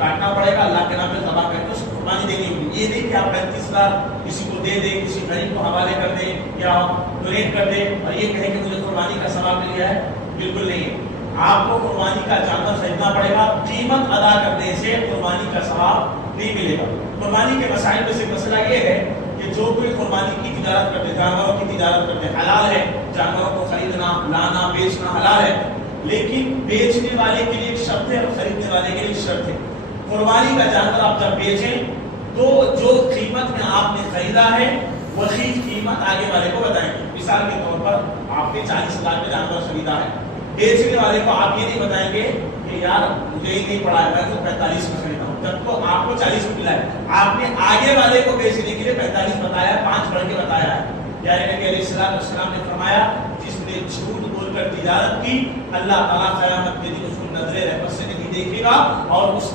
کاٹنا پڑے گا، اللہ کے نام پہ ذبح کر کے اس کو قربانی دینی ہوگی۔ یہ نہیں کہ آپ 35,000 کسی کو دے دیں، کسی غریب کو حوالے کر دیں یا ڈونیٹ کر دیں اور یہ کہیں کہ مجھے قربانی کا ثواب مل گیا ہے، بالکل نہیں ہے۔ آپ کو قربانی کا جانور خریدنا پڑے گا، قیمت ادا کرنے سے قربانی کا ثواب نہیں ملے گا۔ قربانی کے مسائل میں سے مسئلہ یہ ہے کہ جو کوئی قربانی کی تجارت کرتے، جانوروں کی تجارت کرتے، حلال ہے، جانوروں کو خریدنا، لانا، بیچنا حلال ہے، لیکن بیچنے والے کے لیے ایک شرط ہے اور خریدنے والے کے لیے ایک شرط ہے۔ قربانی کا جانور آپ جب بیچیں تو جو قیمت میں آپ نے خریدا ہے وہی قیمت آگے والے کو بتائیں گے۔ مثال کے طور پر آپ نے 40,000 میں جانور خریدا ہے، بیچنے والے کو آپ یہ نہیں بتائیں گے کہ یار مجھے ہی نہیں پڑا ہے، میں تو 45 میں خریدا ہوں، جب تو آپ کو 40 میں ملا ہے، آپ نے آگے والے کو بیچنے کے لیے 45 بتایا ہے، 5 بڑھ کے بتایا ہے۔ یعنی نبی علیہ السلام نے فرمایا جس نے جھوٹ بول کر تجارت کی، اللہ تعالیٰ قیامت کے دن اس کو نظر رحمت سے نہیں دیکھے گا اور اس